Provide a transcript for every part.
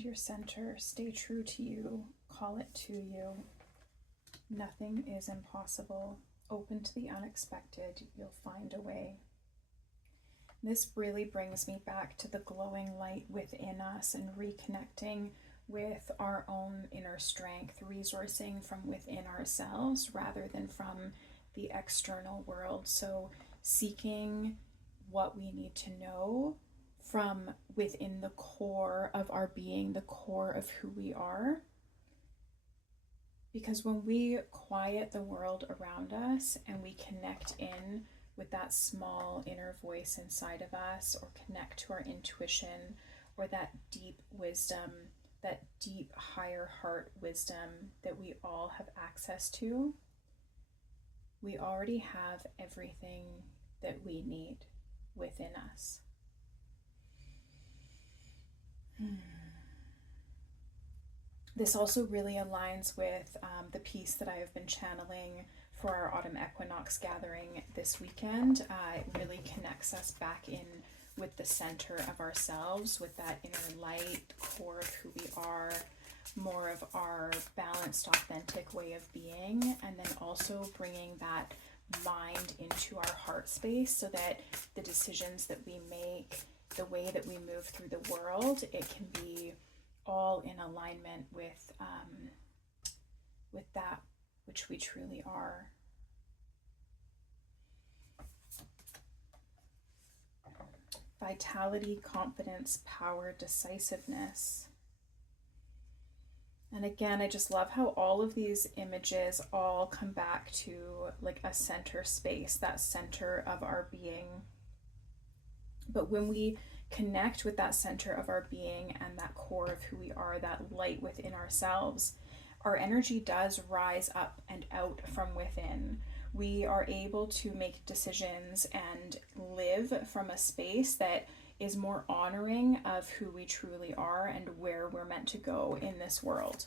Find your center, stay true to you, call it to you. Nothing is impossible. Open to the unexpected, you'll find a way. This really brings me back to the glowing light within us and reconnecting with our own inner strength, resourcing from within ourselves rather than from the external world. So seeking what we need to know from within the core of our being, the core of who we are. Because when we quiet the world around us and we connect in with that small inner voice inside of us, or connect to our intuition, or that deep wisdom, that deep higher heart wisdom that we all have access to, we already have everything that we need within us. This also really aligns with the piece that I have been channeling for our autumn equinox gathering this weekend. It really connects us back in with the center of ourselves, with that inner light core of who we are, more of our balanced, authentic way of being, and then also bringing that mind into our heart space so that the decisions that we make, the way that we move through the world, it can be all in alignment with that which we truly are. Vitality, confidence, power, decisiveness. And again, I just love how all of these images all come back to like a center space, that center of our being. But when we connect with that center of our being and that core of who we are, that light within ourselves, our energy does rise up and out from within. We are able to make decisions and live from a space that is more honoring of who we truly are and where we're meant to go in this world.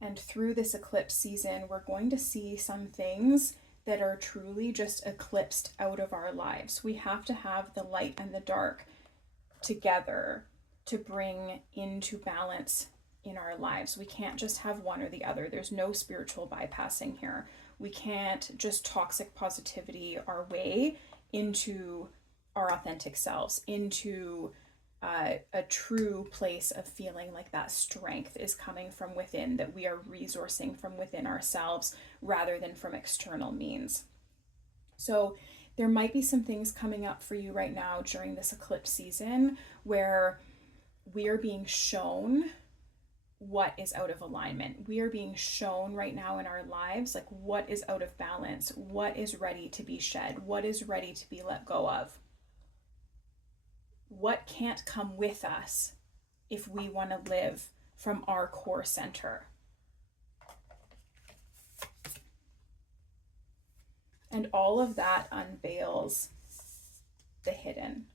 And through this eclipse season, we're going to see some things that are truly just eclipsed out of our lives. We have to have the light and the dark together to bring into balance in our lives. We can't just have one or the other. There's no spiritual bypassing here. We can't just toxic positivity our way into our authentic selves, into a true place of feeling like that strength is coming from within, that we are resourcing from within ourselves rather than from external means. So there might be some things coming up for you right now during this eclipse season where we are being shown what is out of alignment. We are being shown right now in our lives like what is out of balance, what is ready to be shed, what is ready to be let go of. What can't come with us if we want to live from our core center. And all of that unveils the hidden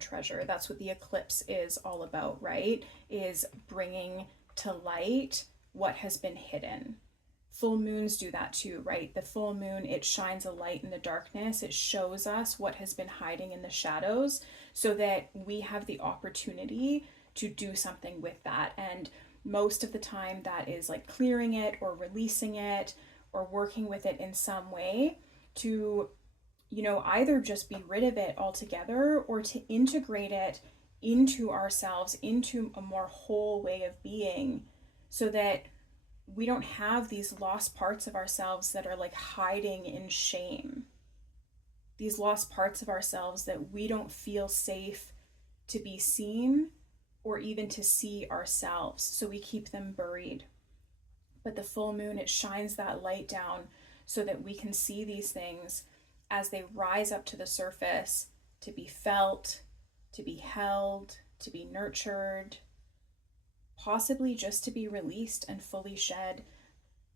treasure. That's what the eclipse is all about, right? Is bringing to light what has been hidden. Full moons do that too, right? The full moon, it shines a light in the darkness. It shows us what has been hiding in the shadows so that we have the opportunity to do something with that. And most of the time that is like clearing it or releasing it or working with it in some way to, you know, either just be rid of it altogether or to integrate it into ourselves, into a more whole way of being, so that we don't have these lost parts of ourselves that are like hiding in shame. These lost parts of ourselves that we don't feel safe to be seen or even to see ourselves. So we keep them buried. But the full moon, it shines that light down so that we can see these things as they rise up to the surface, to be felt, to be held, to be nurtured, possibly just to be released and fully shed.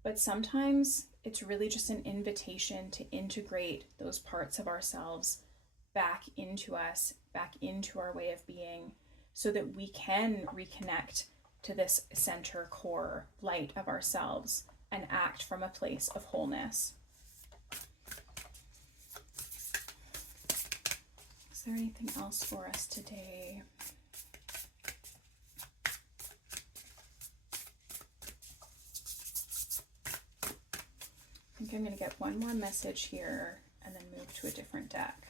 But sometimes it's really just an invitation to integrate those parts of ourselves back into us, back into our way of being, so that we can reconnect to this center core light of ourselves and act from a place of wholeness. Is there anything else for us today? I think I'm going to get one more message here and then move to a different deck.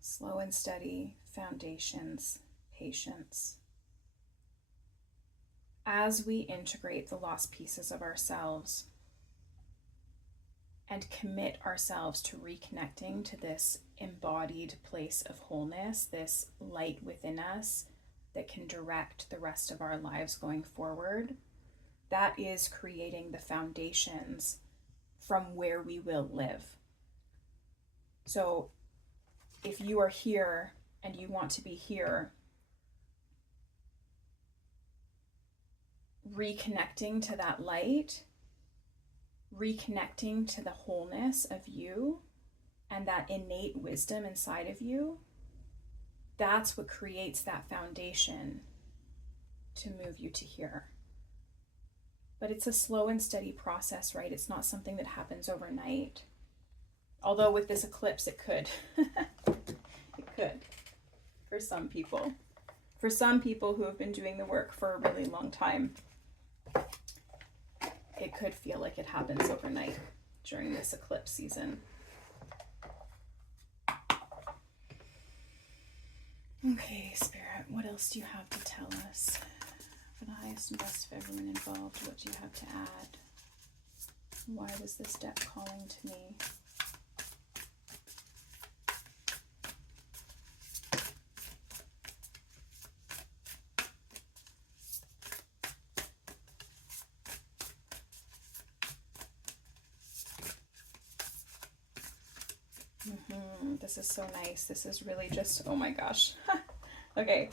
Slow and steady, foundations, patience. As we integrate the lost pieces of ourselves and commit ourselves to reconnecting to this embodied place of wholeness, this light within us that can direct the rest of our lives going forward, that is creating the foundations from where we will live. So if you are here and you want to be here, reconnecting to that light, reconnecting to the wholeness of you and that innate wisdom inside of you, that's what creates that foundation to move you to here. But it's a slow and steady process, right? It's not something that happens overnight. Although with this eclipse, it could. It could, for some people. For some people who have been doing the work for a really long time, it could feel like it happens overnight during this eclipse season. Okay, Spirit, what else do you have to tell us? For the highest and best of everyone involved, what do you have to add? Why was this deck calling to me? This is so nice. This is really just, oh my gosh. Okay.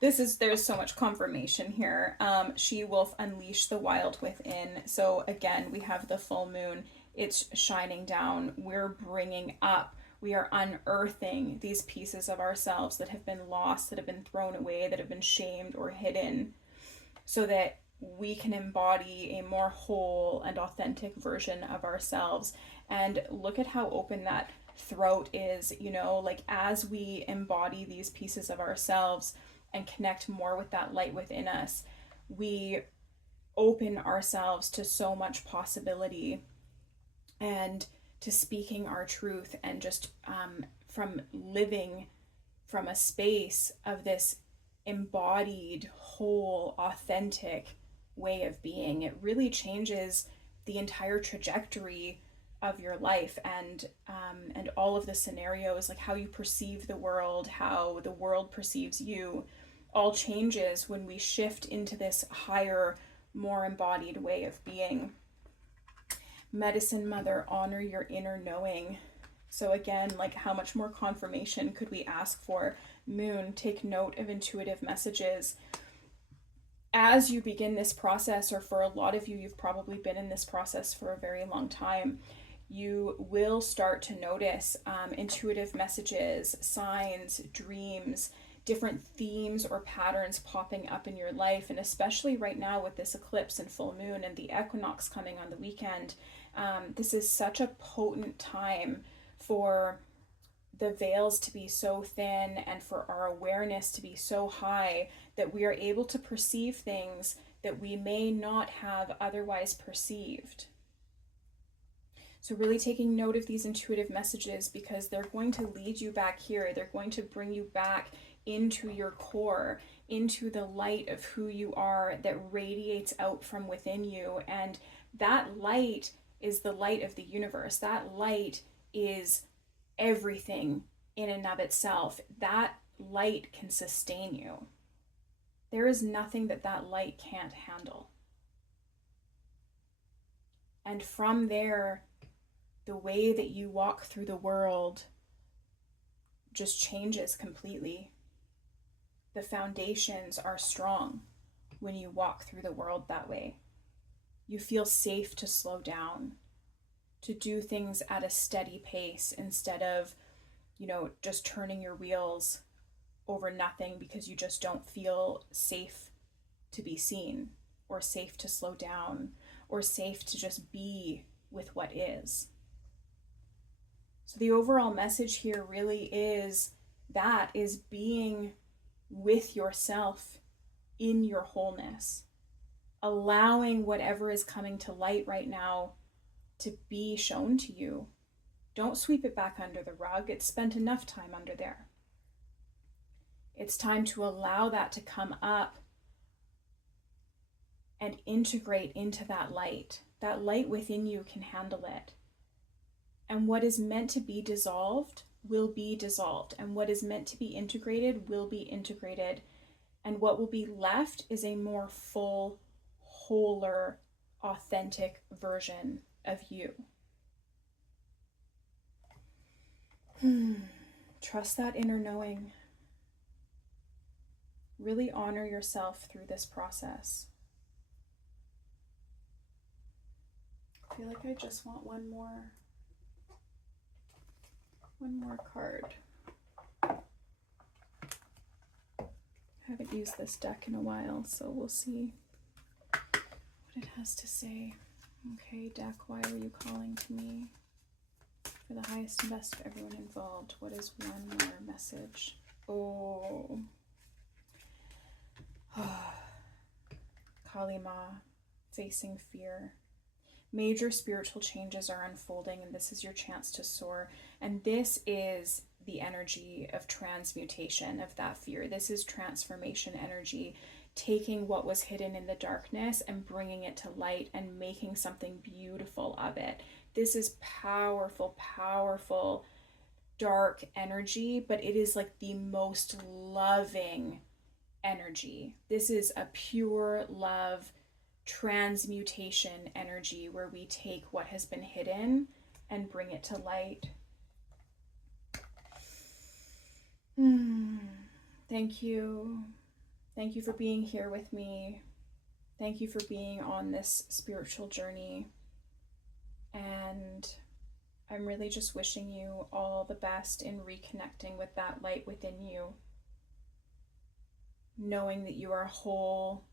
There's so much confirmation here. She will unleash the wild within. So again, we have the full moon. It's shining down. We're bringing up, we are unearthing these pieces of ourselves that have been lost, that have been thrown away, that have been shamed or hidden, so that we can embody a more whole and authentic version of ourselves. And look at how open that throat is, you know, like as we embody these pieces of ourselves and connect more with that light within us, we open ourselves to so much possibility and to speaking our truth, and just from living from a space of this embodied, whole, authentic way of being. It really changes the entire trajectory of your life, and all of the scenarios, like how you perceive the world, how the world perceives you, all changes when we shift into this higher, more embodied way of being. Medicine Mother, honor your inner knowing. So again, like how much more confirmation could we ask for? Moon, take note of intuitive messages. As you begin this process, or for a lot of you, you've probably been in this process for a very long time, you will start to notice intuitive messages, signs, dreams, different themes or patterns popping up in your life. And especially right now with this eclipse and full moon and the equinox coming on the weekend, this is such a potent time for the veils to be so thin and for our awareness to be so high that we are able to perceive things that we may not have otherwise perceived. So really taking note of these intuitive messages, because they're going to lead you back here. They're going to bring you back into your core, into the light of who you are that radiates out from within you. And that light is the light of the universe. That light is everything in and of itself. That light can sustain you. There is nothing that that light can't handle. And from there, the way that you walk through the world just changes completely. The foundations are strong when you walk through the world that way. You feel safe to slow down, to do things at a steady pace instead of, you know, just turning your wheels over nothing because you just don't feel safe to be seen, or safe to slow down, or safe to just be with what is. So the overall message here really is being with yourself in your wholeness, allowing whatever is coming to light right now to be shown to you. Don't sweep it back under the rug. It's spent enough time under there. It's time to allow that to come up and integrate into that light. That light within you can handle it. And what is meant to be dissolved will be dissolved. And what is meant to be integrated will be integrated. And what will be left is a more full, wholer, authentic version of you. Trust that inner knowing. Really honor yourself through this process. I feel like I just want one more card. I haven't used this deck in a while, so we'll see what it has to say. Okay, deck, why are you calling to me? For the highest and best of everyone involved, what is one more message? Oh. Kali Ma, facing fear. Major spiritual changes are unfolding, and this is your chance to soar. And this is the energy of transmutation of that fear. This is transformation energy, taking what was hidden in the darkness and bringing it to light and making something beautiful of it. This is powerful, powerful, dark energy, but it is like the most loving energy. This is a pure love transmutation energy where we take what has been hidden and bring it to light. Thank you. Thank you for being here with me. Thank you for being on this spiritual journey. And I'm really just wishing you all the best in reconnecting with that light within you. Knowing that you are whole,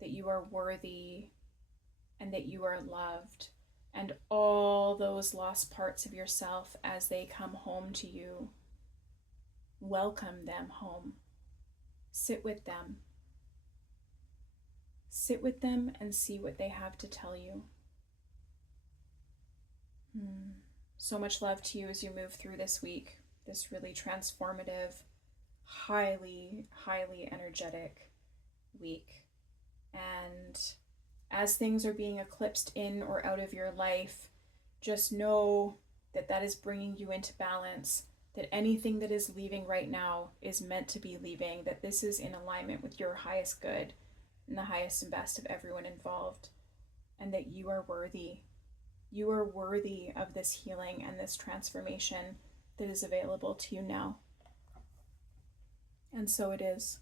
that you are worthy, and that you are loved. And all those lost parts of yourself, as they come home to you, welcome them home. Sit with them. Sit with them and see what they have to tell you. So much love to you as you move through this week, this really transformative, highly, highly energetic week. And as things are being eclipsed in or out of your life, just know that that is bringing you into balance, that anything that is leaving right now is meant to be leaving, that this is in alignment with your highest good and the highest and best of everyone involved, and that you are worthy. You are worthy of this healing and this transformation that is available to you now. And so it is.